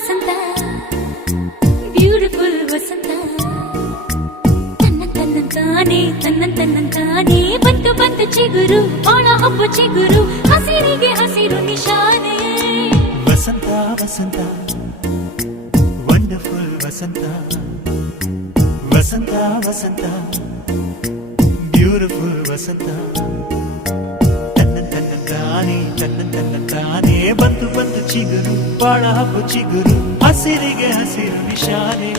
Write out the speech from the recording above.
ವಸಂತ beautiful ವಸಂತ ತನ್ನಂತಾನೆ ಬಂತು ಬಂತು ಚಿಗುರು ಬಾಳ ಹಬ್ಬ ಚಿಗುರು ಹಸಿರಿಗೆ ಹಸಿರು ನಿಶಾನೆ ವಸಂತ ವಸಂತ ವಂಡರ್ಫುಲ್ ವಸಂತ ವಸಂತ ವಸಂತ ಬ್ಯೂಟಿಫುಲ್ ವಸಂತ ತನ್ನಂತಾನೆ ಬಂತು ಬಂತು ಚಿಗುರು ಬಾಳ ಹಬ್ಬ ಚಿಗುರು ಹಸಿರಿಗೆ ಹಸಿರು ನಿಶಾನೆ